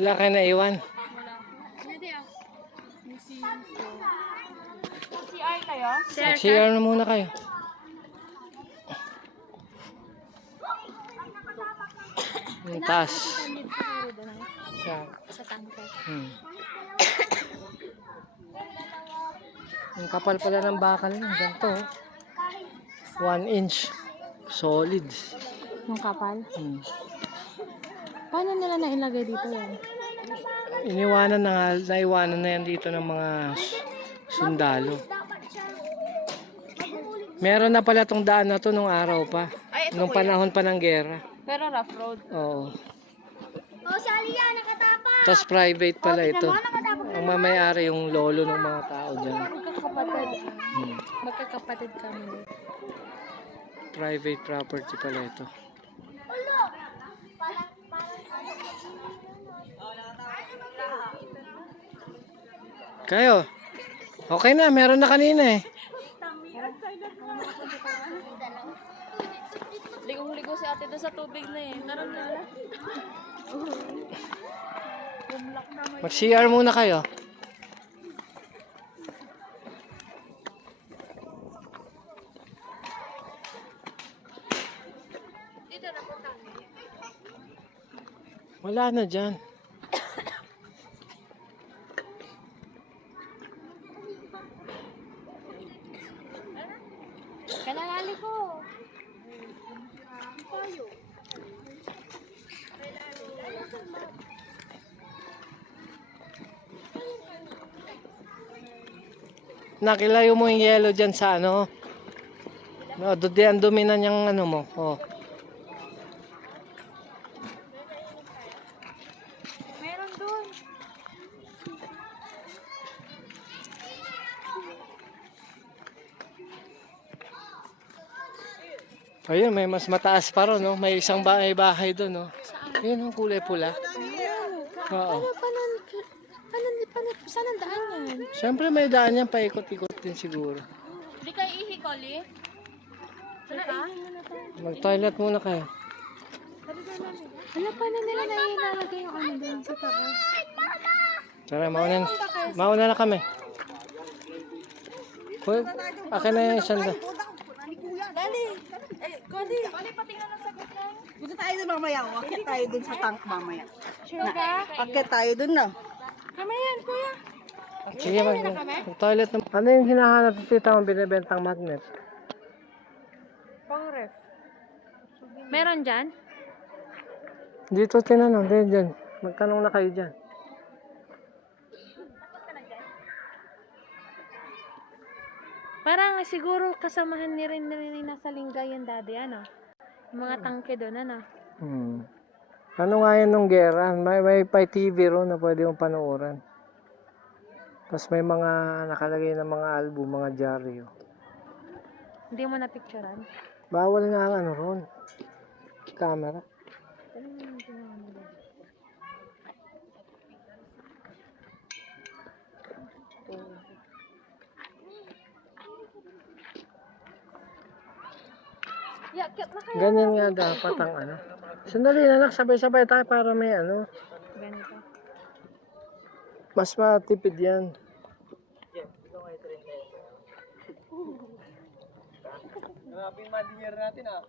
Wala kayo naiwan? Wala. Pwede ah. Museum store. CR kayo? CR na muna kayo. Yung taas. Sa tangke. Ang kapal pala ng bakal yun. Ganito. 1 inch. Solid. Yung kapal? Paano nila nailagay dito yan? Iniwanan na nga, naiwanan na yan dito ng mga sundalo. Meron na pala tong daan na to nung araw pa. Nung panahon pa ng gera. Pero rough road. Oo. Oh, si Alia, nakatapa. Tapos private pala ito. Ang mamayari yung lolo ng mga tao dyan. Magkakapatid. Magkakapatid kami dito. Private property pala ito. Kayo? Okay na, meron na kanina eh. Ligong-ligo si ate doon sa tubig na eh. Naroon na. Mag-CR muna kayo. Wala na dyan. Kanalali ko. Nakilayo mo yung yellow dyan sa ano. No, doon ang dumi na niyang ano mo. Oh. Meron doon. Ayun, may mas mataas pa ron, no? May isang bahay doon, no? Ayun, ang kulay pula. Oo. Saan ang daan yan? Siyempre may daan yan, paikot-ikot din siguro. Hindi kayo ihikoli? Mag-toilet muna kayo. Ano pa na nila nailalagay yung ano doon sa taas? Tara, mauna na kami. Hoy, akin na yung sanda. Dali. Kali. Kali, patingnan ang sagot na. Punta tayo dun mamaya. Akit tayo dun sa tank mamaya. Sure ka? Akit tayo dun na. Kami yan, kuya. Sige, mag-toilet na. Ano yung hinahanap ng tita mong binibentang magnet? Pang-ref. Meron dyan? Dito tinanong, din dyan. Magtanong na kayo dyan. Parang siguro kasamahan ni rin nasa Lingayen dati, ano? Yung mga tangke doon, ano? Ano nga yan nung gera? May TV ro na pwede mong panoorin. Tapos may mga nakalagay na mga album, mga dyaryo. Hindi mo na-picturean? Bawal nga ang ano ron. Camera. Ganyan nga dapat ang ano. Sandali na nak, sabay-sabay tayo para may ano. Ganito. Mas matipid yan. Grabe yung manager natin ah.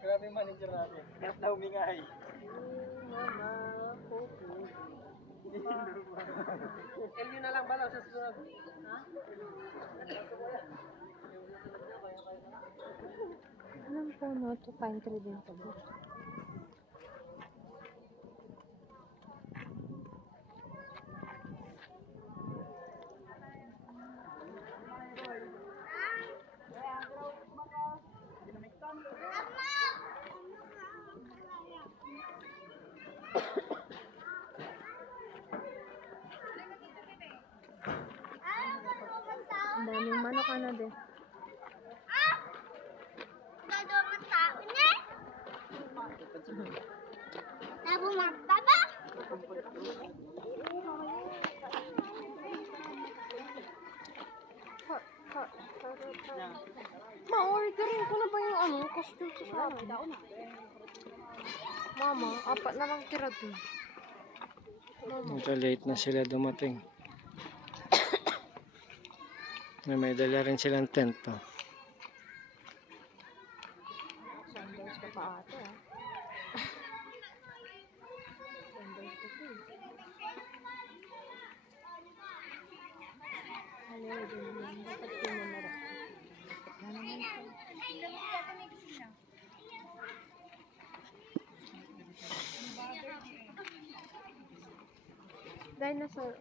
Grabe yung manager natin. Kahit na humingay. LU na lang balaw sa susunod. Ha? Alam ko, no? To pine tree din to. Ang daming manok, ano din. Gado ng tao niya. Nabo magbaba. Ma-orderin ko na ba yung ano, costume sa Shopee? Mama, 4 na lang tira dun. Ito, late na sila dumating. May dala rin silang tent to. Sandals ka pa ate ah. Sandals ka pa eh. Ano yun? Dapat pinamara. Dinosaur.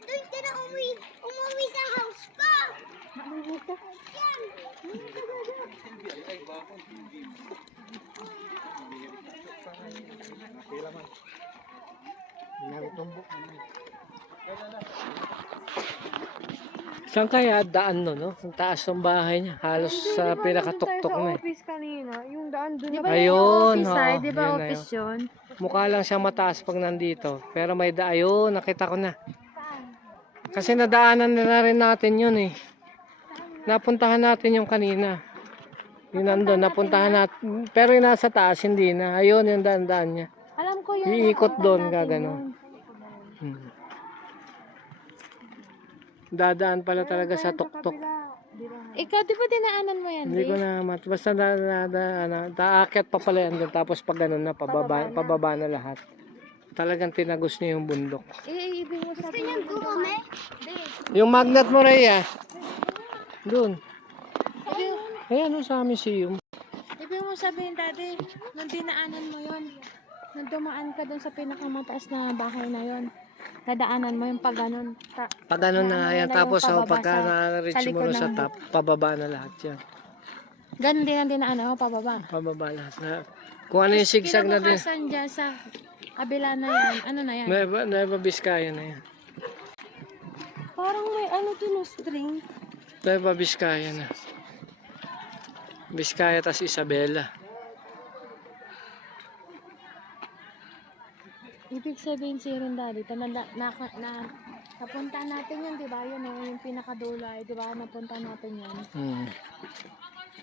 Doon ka na umuwi sa house ko. Yan. Saan kaya daan no? Ang taas ng bahay niya. Halos sa pinakatuktok na eh. Office kanina, yung daan dun. Di Ayun, office ay, oh, di ba yun na office yun? Mukha lang siya mataas pag nandito. Pero may ayun, nakita ko na. Kasi nadaanan na rin natin yun eh. Napuntahan natin yung kanina. Yung nandun, napuntahan natin. Pero yung nasa taas, hindi na. Ayun, yung daan-daan niya. Alam ko yung Iikot napunta doon, natin gaganon. yun. Dadaan pala talaga sa tuktok. Ikaw, di ba dinaanan mo yan, Hindi ko Di? na basta taakyat pa pala yan doon. Tapos pag ganun na, pababa na lahat. Talagang tinagos niya yung bundok. Ibig mo sabihin. Yan ko kami. Yung magnet mo, Rhea. Doon. Ayan o, sa museum. Ibig mo sabihin, Daddy, nung dinaanan mo yun, nung dumaan ka dun sa pinakamataas na bahay na yun, nadaanan mo yung pag ganun. Pag ganun na yan, tapos pagka na-reach mo likod na sa ng top, pababa na lahat yan. Ganun din ang dinaanan mo, pababa. Pababa lahat. Kung ano yung sigsag na din. Kinabukasan dyan sa kabila na yan, ano na yan? Nueva Vizcaya na yan. Parang may ano dun, string. Nueva Vizcaya na. Vizcaya tas Isabela. Ibig sabihin si Daddy, napunta natin yun, di ba? Yun, yung pinakadulo ay, di ba? Napunta natin yan.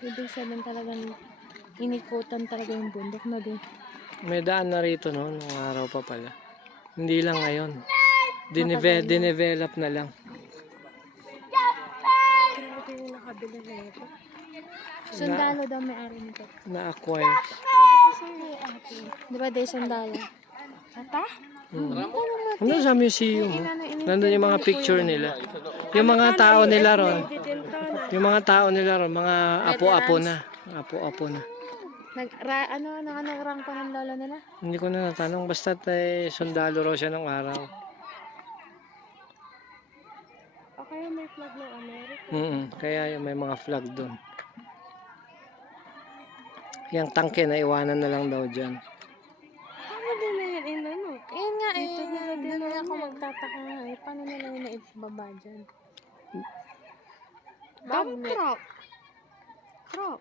Ibig sabihin talagang inikutan talaga yung bundok na din. May daan na rito noon, nung araw pa pala. Hindi lang ngayon. Dinevelop na lang. Grabe yung nakabili na ito. Sundalo daw may ari nito. Na-acquire. Sabi ko sa'yo, ate. Di ba, day sundalo? Ata? Nandun sa museum. Nandun yung mga picture nila. Yung mga tao nila ron. Yung mga tao nila ron, mga apo-apo na. Apo-apo na. Nagrang pa ng lolo nila? Hindi ko na natanong. Basta sundalo raw siya nung araw. O kaya may flag ng Amerika? Kaya may mga flag doon. Yung tangke na iwanan na lang daw dyan. Paano din na yan inano? Yun nga eh. Doon nga ako magtataka nga eh. Paano nila yun naibaba dyan? Crop. Crop.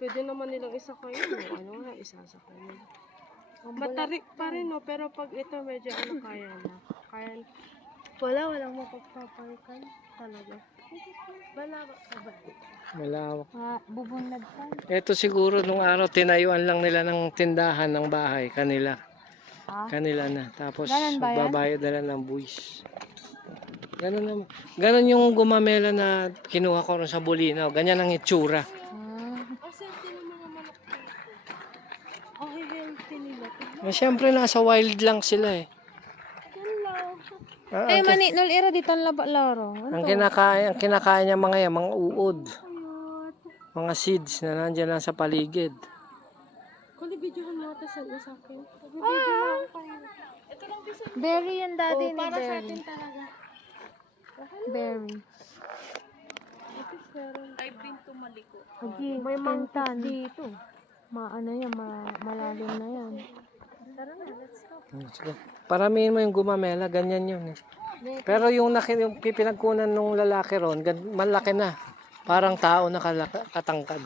Pwede naman nilang isakay yun. Ano nga, isasakay nila. Matarik pa rin, no? Pero pag ito, medyo ano kaya na. Kaya, walang mapagpaparkan talaga. Malawak. Bubunlad pa. Ito siguro nung araw, tinayuan lang nila ng tindahan ng bahay. Kanila. Kanila na. Tapos, Ganun ba yan? magbabayad na lang ng buwis. Ganun naman. Ganun yung gumamela na kinuha ko rin sa Bulinaw. Ganyan ang itsura. Kasi yung mga manok dito. Ang healthy nila. Siyempre, nasa wild lang sila eh. Eh, mani, nul ira dito ang laro. Ang kinakain niya mga yan, mga uod. Mga seeds na nandiyan lang sa paligid. Kung i-videohan mo ito sa akin. Berry yan, Daddy, ni Para sa berry. atin talaga. Berry. I've been to Maliko. Okay, may mantan dito. Ano yan, malalim na yan. Tara na, let's go. Sige. Paramihin mo yung gumamela, ganyan yun eh. Pero yung pinagkunan nung lalaki ron, malaki na. Parang tao na katangkad.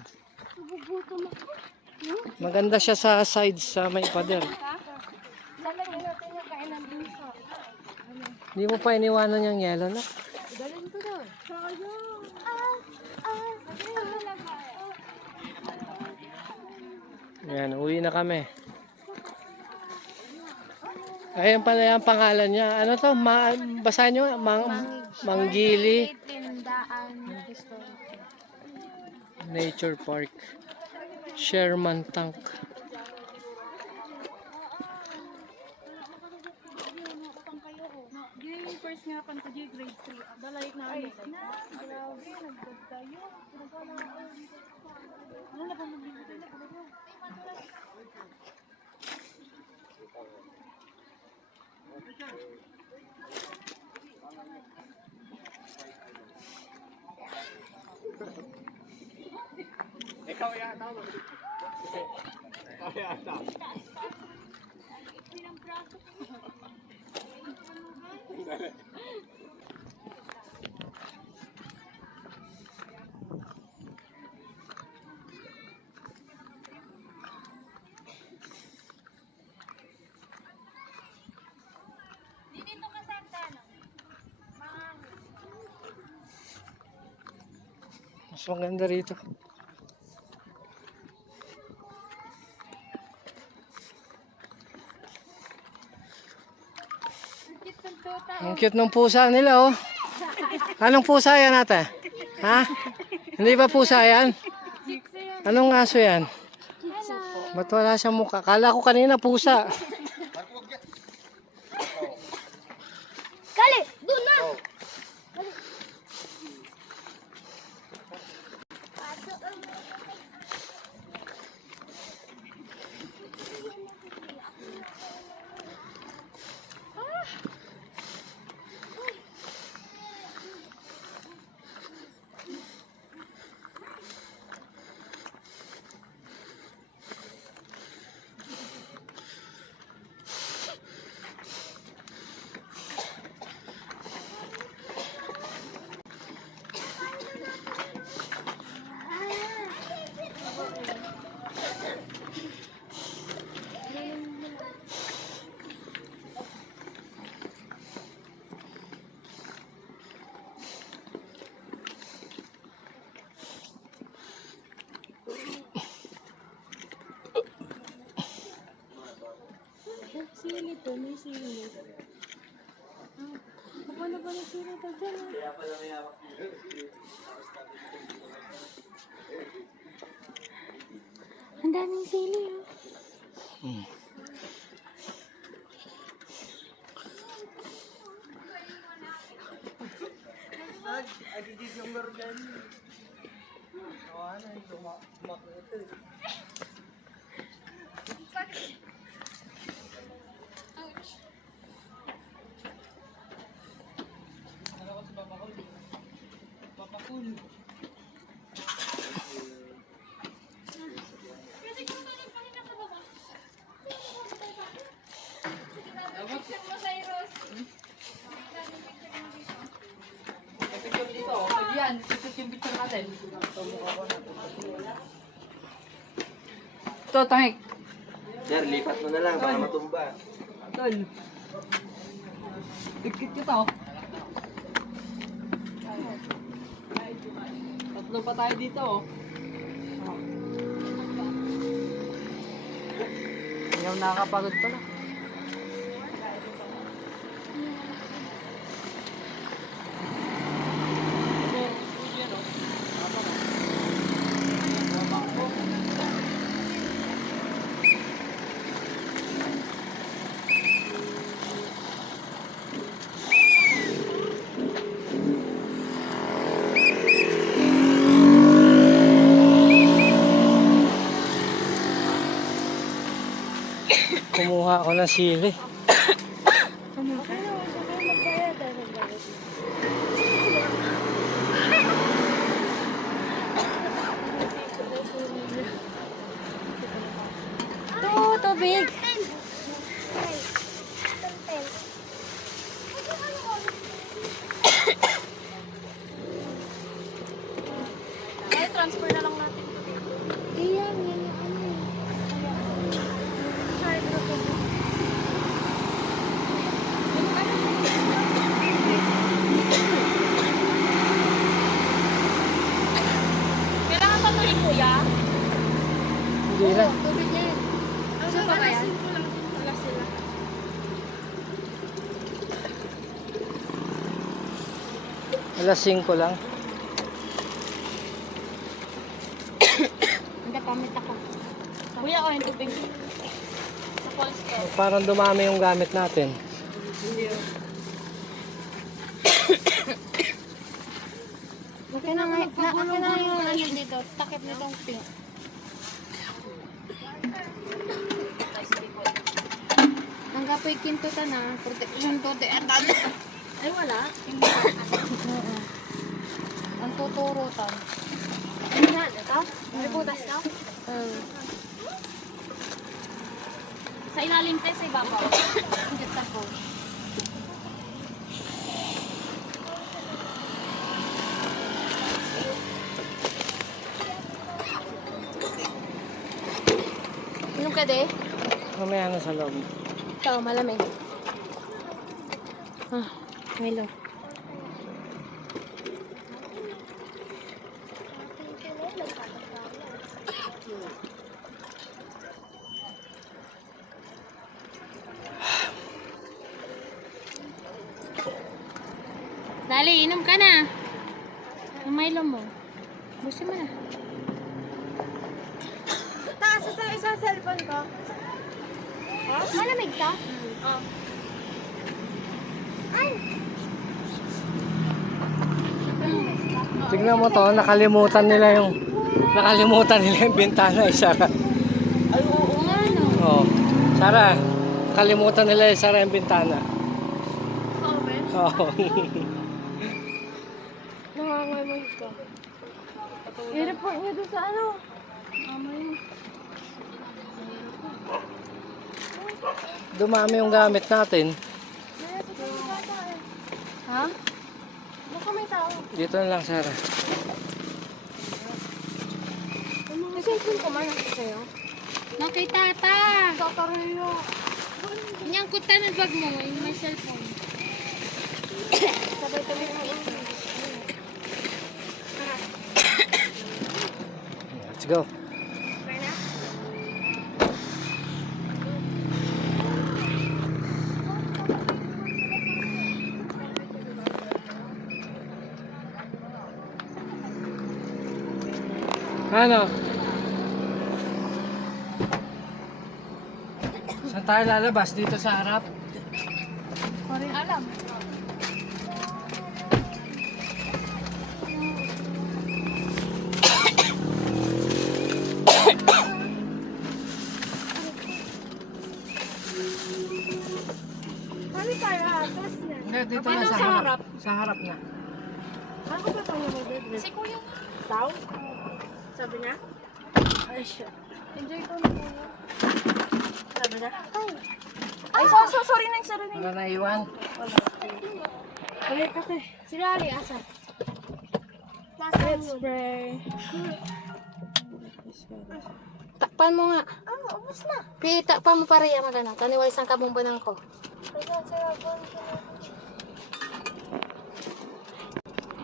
Maganda siya sa sides sa may pader. Lalagyan natin yung kainan dun sa... Hindi mo pa iniwanan yung yellow na. Dalhin ko doon. Yan, uwi na kami. Ayan pala yung pangalan niya. Ano to? Basahin nyo? Manggili Tindaan Historical. Nature Park. Sherman Tank. Yung first nga pan ko grade 3. Balay na ano. Grabe, nagdod tayo. Ano na ba magbibigay na ko? Mas maganda rito. Ang cute ng pusa nila, oh. Anong pusa yan ate? Ha? Hindi ba pusa yan? Anong aso yan? Ba't wala siyang mukha? Kala ko kanina pusa. Kali, doon na! Sili to, may sili. Paano ba na sili to dyan? Ang daming sili, oh. Ito, tangik. Sir, lipat mo na lang, baka matumba. Tol. Ikit kita, oh. Tatlo pa tayo dito, oh. Hindi ako nakakapagod pala. Kumuha ako ng sili. Ito, tubig. transfer na lang natin. Iyan, yan yung ano eh. Sorry, bro. Kailangan pa tuloy, kuya? Hindi na. Tubig yan. Ano pa ba yan? Wala sila. Alas 5 lang. Hindi, pamit ako. Kuya, o yung tubig. Sa cold store. Parang dumami yung gamit natin. Okay na nga, okay na yung ano dito. Takip nitong pink. Ang kapoy kintutan na, protection to the atan. Ay wala, hindi ka ano. Ang tuturutan. Ano na, ito? May butas na? Sa ilalim pa sa ibabaw. Ang ganda ko. Inom ka de? Mamaya na sa loob. Ito, malamig. Ah, Milo. Dali, inom ka na. Ang Milo mo. Gusto mo na. Taas sa isang cellphone ko. Malamig ka? Tignan mo to, nakalimutan nila yung bintana isara. Ay, oo nga, no. Oh. Sara, nakalimutan nila isara yung bintana. Oo. Nangangamay ka. I-report niyo doon sa ano. Dumami yung gamit natin. Ha? Baka may tao. Dito na lang, Sara. Kasi yung kumanak sa'yo. Nakita ta. Kakaroyo. Inyangkot ta ng bag mo. Yung may cellphone. Sabay-sabay ang ito. Let's go. Ano? Saan tayo lalabas? Dito sa harap? Ko rin alam. Kami para atas na. Hindi, dito na sa harap. Sa harap na. Ako ba itong nabibig? Si kuya. Tao? Sabi niya? Ay, siya. Enjoy ko na kuya. Sabi niya? Ay, sorry na yung sarili. Wala na iwan. Ulit kasi. Si Lali, asa? Let's pray. Takpan mo nga. Ah, ubos na. Takpan mo para yan magana. Taniwala isang kabumbanan ko.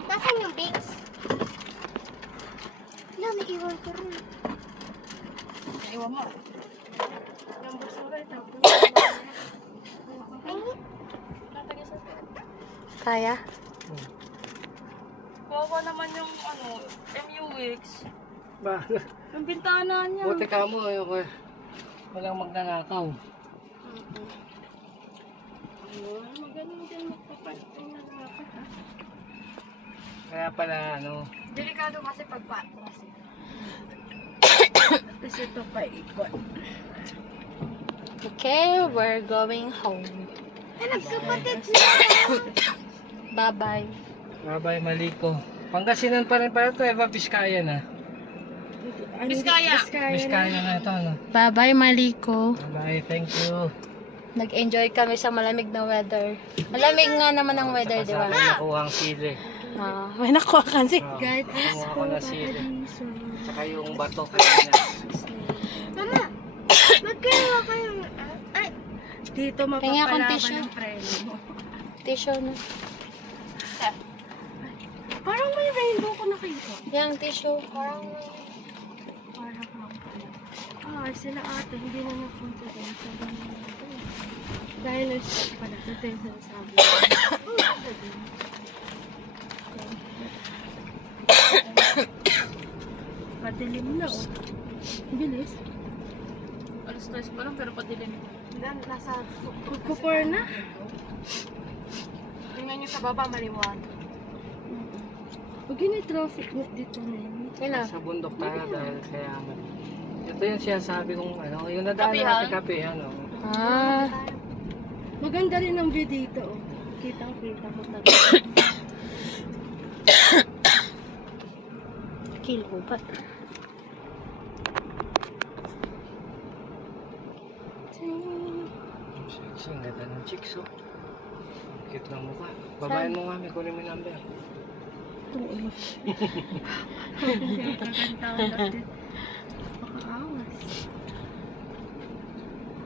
Nasaan yung bigs? Wala, may iwan ko rin. Iwan mo. Yung basura, tapos. Kaya? Kawawa naman yung ano, MUX. Ba? Yung bintana niya. Buti ka mo. Ayoko. Walang magnanakaw. Magaling din magpapalit na dapat ha. Kaya pala ano. Delikado kasi pagpatras. Tapos ito pa ikot. Okay, we're going home. Nagkapatid sila. Bye-bye. Babay, Maliko. Pangasinan pa rin pala ito. Eva, Biskaya na. Biskaya. Biskaya na ito. Ano? Bye-bye, Maliko. Bye, thank you. Nag-enjoy kami sa malamig na weather. Malamig nga naman ang weather, di ba? Kasama nakuha ang sili. May nakuha kasi. Guide us Kumuha ko for na sili. paradiso. Tsaka yung bato kanina. Mama, magkano kayo? Ay, Dito Kaya akong mapapalaban tissue. ang preno mo. Tissue na. Parang may rainbow ko nakita. Yung tissue. Parang Parang lang pala. Sila ate, hindi na napunta din. Sabi nila ito. Dahil na-stop pala. Ito yung sinasabi. Padilim na oh. Bilis. alas 3 pa lang pero padilim. nasa Kupor na. tingnan nyo sa baba, maliwanag. Pag yun yung traffic dito na yun. Sa bundok tayo dahil kaya mo. Ito yung sinasabi kong ano, yung nadaan natin kape, ano. Maganda rin ang view dito oh. Kitang-kita ko talaga. Kill ko pa. Sexy, ang ganda ng chicks, oh. Cute ng mukha. Babayan mo nga, may kunin mo yung number.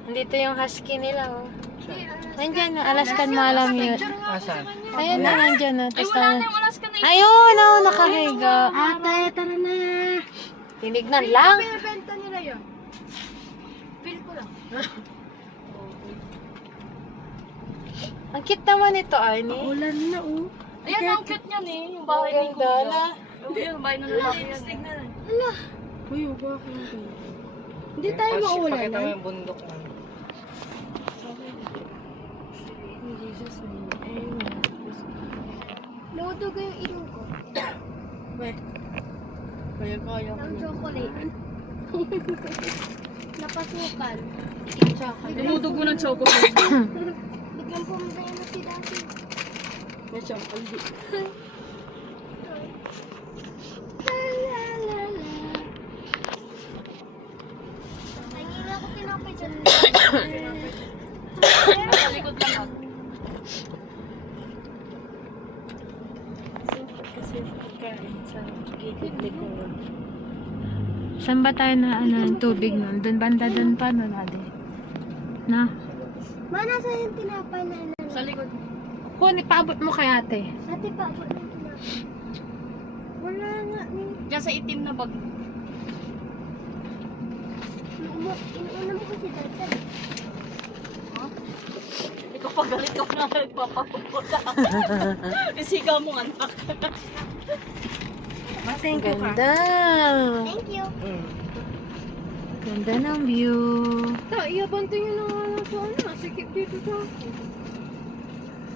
Nandito yung husky nila, oh. Nandyan, Alaskan Malamute. Asan? Ayun na, nandyan, oh. Tapos ayun, oh, nakahiga. Ate, tara na. Tinignan lang. Pinabenta nila yun. Bill ko lang. Ang cute naman ito, Arnie. Ulan na oh. Ayan, ang cute niyan eh. Yung bahay ni Kuya. Yung bahay ng lalaki yan. Uy, upo ako na to. Hindi tayo maulan. Pakita mo yung bundok na. Jesus name. Ayun. Naudog yung ilong ko. Wait. Kaya Ng chocolate. Napasukan. Dinudog mo ng chocolate. Biglang pumunta yun na si Dati. may chocolate. La la la la. Nangina ako tinapay dyan. Sa likod lang. Kasi pagkain sa gilid likod. Saan ba tayo na ano, tubig nun? Doon banda doon pa no, Ate? Na? Ma, nasa yung tinapay na ano? Sa likod. Kung ipaabot mo kay ate. Ate pa, abot ng tinapay. Wala nga. Diyan sa itim na bag. Inuuna mo kasi Dati. Ikaw pagalit ka na nagpapapupunta. Isigaw mo anak. Thank you ka. Ganda. Thank you. Ganda ng view. Ta, iabante nyo na ano to ano. Sikip dito sa akin.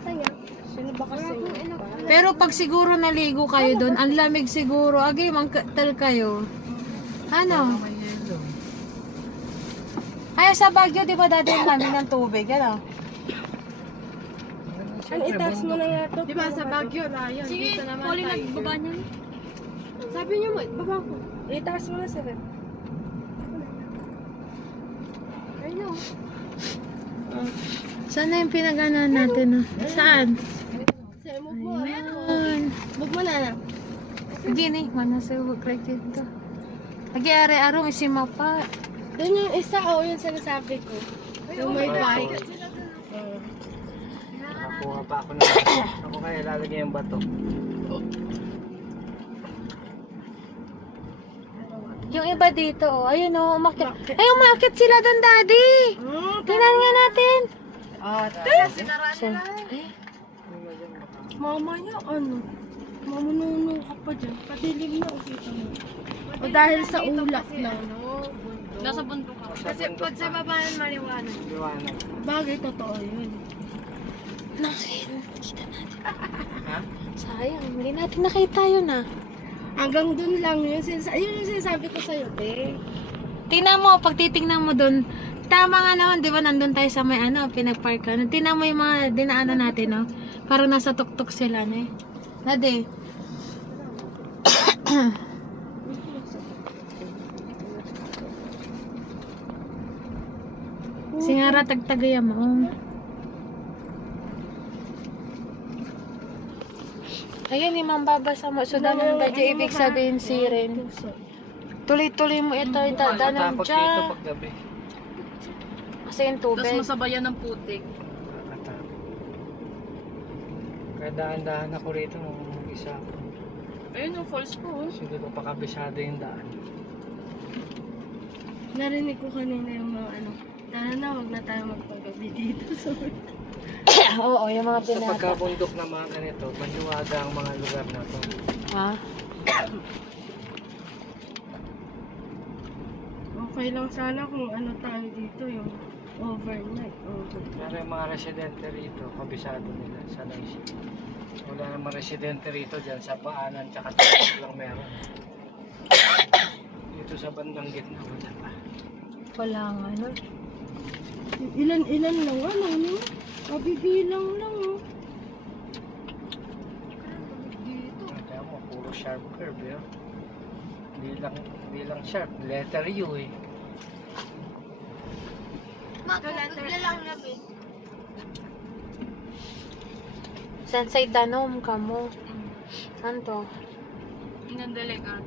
Sayang. Sino ba kasi yun? Pero pag siguro naligo kayo doon, ang lamig siguro. Agi, mangkatal kayo. Ano? Ay, sa Baguio, di ba dati ang lamig ng tubig? Ano? Ano, itaas mo na nga to. Diba sa Baguio na yun? Sige, Dito naman Pauline, tayo. nagbaba niya. Sabi niyo mo, baba ko. Itaas mo na sir. Ano? Saan na yung pinag-anan natin? Ah? Saan? Sir, move mo. Ayan. Move mo na lang. Hindi na, mana sa right dito. Lagi are-arong isimapa. Doon yung isa, yung sinasabi ko. Yung may bike. Nakakuha pa ako na. Ako kaya lalagyan yung bato. Yung iba dito, oh. Ayun, oh, umakyat. Ay, umakyat sila doon, Daddy. Tingnan nga natin. So, ay, Mamaya, ano? Mamununo ka pa dyan. Padilim na, kita mo. O dahil sa ulap lang. nasa bundok ka. Kasi pag sa baba yan maliwanag. Liwanag. Bagay, totoo yun. Nakita natin. Ha? Sayang, hindi natin nakita yun, ah. Hanggang dun lang yun. Yun yung sinasabi ko sa'yo, te. Tingnan mo, pag titingnan mo doon, tama nga naman, di ba, nandun tayo sa may ano, pinag-park ka. Tingnan mo yung mga dinaanan natin, no? Parang nasa tuktok sila, no? Nade. Singara tagtagaya mo. Ayan, yung babasa mo. So, danon ba dyan ibig sabihin siren? Tuloy-tuloy mo ito. Danon Matakot dito dyan. pag gabi. Kasi yung tubig. masabayan ng putik. Nakakatakot. Kaya daan-daan ako rito nung isa ako. Ayun yung falls po. Hindi ko pa kabisado yung daan. Narinig ko kanina yung mga ano. Tara na, wag na tayo magpagabi dito. Sorry. Oo, yung mga Sa pinata. pagkabundok na mga ganito, mahiwaga ang mga lugar na to. Ha? Okay lang sana kung ano tayo dito yung overnight. Pero yung mga residente rito, kabisado nila sa Nice. Wala namang residente rito dyan sa paanan tsaka tapos lang meron. Dito sa bandang gitna wala pa. Wala nga, ano? Ilan lang ano? Kabibilang lang oh. Kaya mo, puro sharp curve yun. Hindi lang sharp, letter U eh. Matutugla lang na ba? Sensei danom ka mo. Ano to? Inang delegado.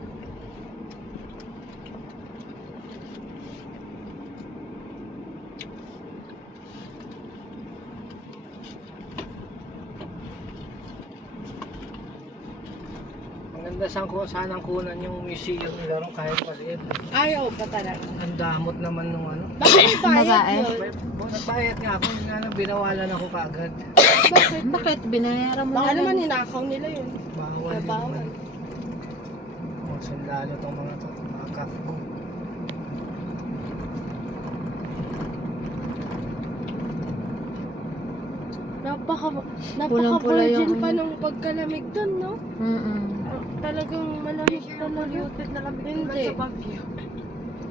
Maganda sanang kunan yung museum nila ron kahit maliit. Ayaw pa talaga. Ang damot naman nung ano. Babae. Nagbayad nga ako, nga lang binawalan ako kaagad. Bakit? Binayaran mo Baka na naman lang. ninakaw nila yun. Bawal yun Bawal. naman. Mga sundalo tong mga to, mga kafko. Pulang-pula Napaka-virgin yung pa ano. nung pagkalamig dun, no? Talagang malamig polluted na lamig. Hindi.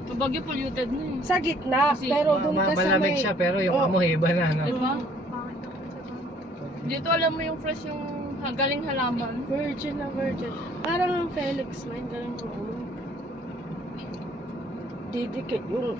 Sa Baguio polluted na eh. Sa gitna, pero dun ka sa Malamig may... siya pero yung Oh. amoy iba na. No? Diba? Dito alam mo yung fresh yung galing halaman. Virgin na virgin. Parang ang Felix na yung galing mo. Didikit yung...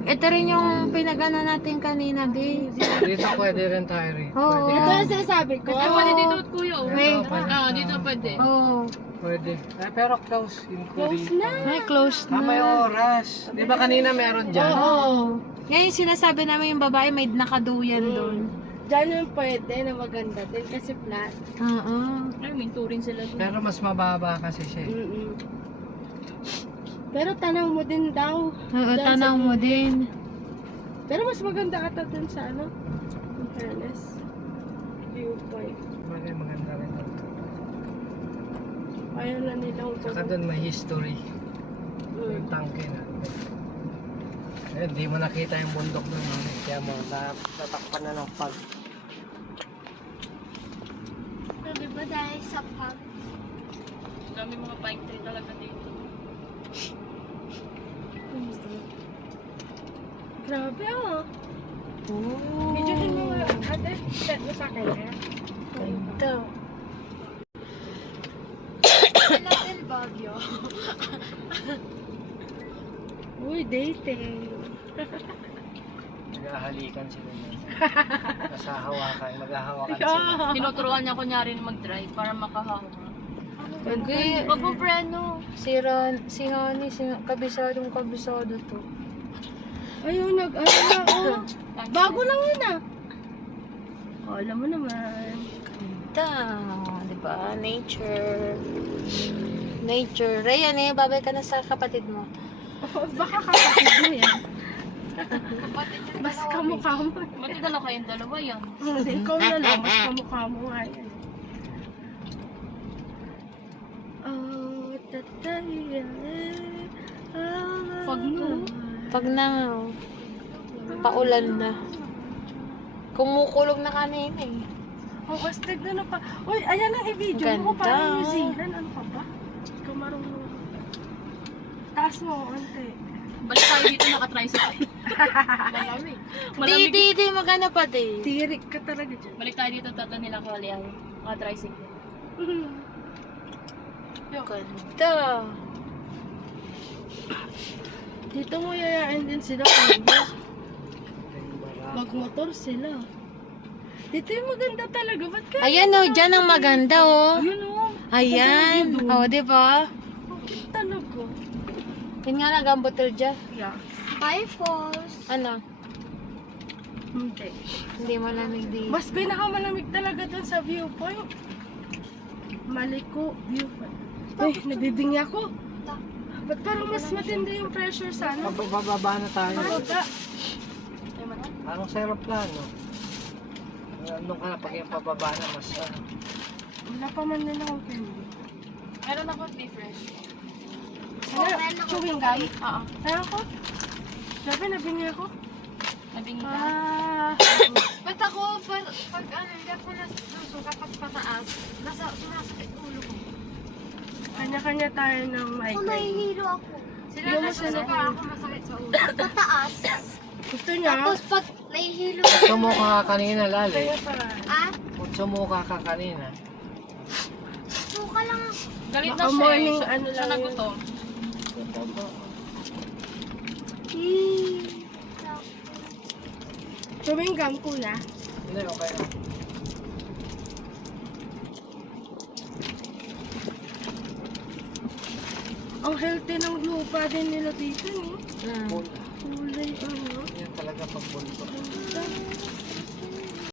Ito rin yung pinagana natin kanina, babe. Dito pwede rin tayo rin. Oo. Pwede, Ito yung sinasabi ko. Ay, pwede dito kuya. Oh. Wait. Dito pwede. Oh. pwede. Pero close. Yung Close na. Ay, close na. May oras. Di ba kanina meron dyan? Oo. Yan yung sinasabi namin yung babae may nakaduyan doon. Diyan yung pwede na maganda din kasi flat. Oo. Ay, minto rin sila doon. Pero mas mababa kasi siya. Mm-mm. Pero tanaw mo din daw. Oo, Dyan tanaw sa- mo din. Pero mas maganda ata dun sa ano? In fairness. Viewpoint. Bagay maganda rin doon. Ayaw na nilang Saka doon may history. Yung tangke na. Eh, di mo nakita yung bundok doon. Kaya mo natakpan na ng pag. Di ba dahil sa pag? Dami mga pine tree talaga dito. Grabe ah. Oh. Medyo din mo ate, set mo sa akin eh. Ganda. Natin Baguio. Uy, dating. Naghahalikan sila doon. Nasa hawakan. Maghahawakan sila. Tinuturuan niya kunyari na mag-drive para makahawa. Okay. Wag mo preno. Si Honey, kabisado to. Ayun, ano na oh. Bago lang yun ah. Oh, alam mo naman. Ganda. Diba? Nature. Nature. Rayan eh, babay ka na sa kapatid mo. Baka kapatid mo yan. Mas kamukha mo. Mati dala kayong dalawa yan. Hindi, ikaw na lang. Mas kamukha mo nga yan. Oh, tataya. Pag no. Pag na, paulan na. Kumukulog na kanina eh. Ang astig na pa. Uy, ayan ang i-video mo. Ganda. Parang New Zealand. Ano ka ba? Ikaw marunong. Taas mo, ante. Balik tayo dito naka-tricycle. Malamig. Di, magana pa di. Tirik ka talaga dyan. Balik tayo dito tatlo nila kaliyaw. Naka-tricycle. Ganda. Dito mo yayain din sila. Kuya. Magmotor sila. Dito yung maganda talaga. Ba't ka? Ayan o, dyan ang maganda o. Ayun o. Ayan. O, di ba? Bakit talaga? Yun nga lang ang bottle dyan. Yeah. Bye, Falls. Ano? Hindi. Hindi malamig dito. Mas pinakamalamig talaga dun sa viewpoint. Maliko viewpoint. Uy, nabibingi ako. Ba't parang mas matindi yung pressure sa ano? Bababa na tayo. Mababa. Parang sa aeroplano. Nandun ka na pag yung pababa na mas Wala pa man nila akong candy. Meron ako fresh. Ano? Chewing gum? Oo. Ano ko? Sabi, nabingi ako. Nabingi ka. Ah. Ba't ako, pag ano, hindi ako nasusuka pag pataas, sumasakit ulo ko. Kanya-kanya tayo ng Kung migraine. nahihilo ako. Sila Yung nasusuka, ako masakit sa ulo. Pataas. Gusto niya? Tapos pag nahihilo ako. sumuka ka kanina, Lali. Kaya pa. Ah, Sumuka ka kanina. suka lang ako. Galit na Baka siya morning eh. ano Siya lang yun. nagutom. Chewing gum, kuya. Hindi, okay na. Ang healthy ng lupa din nila dito, eh. Pool. Kulay, ano. Yan talaga pag bulto.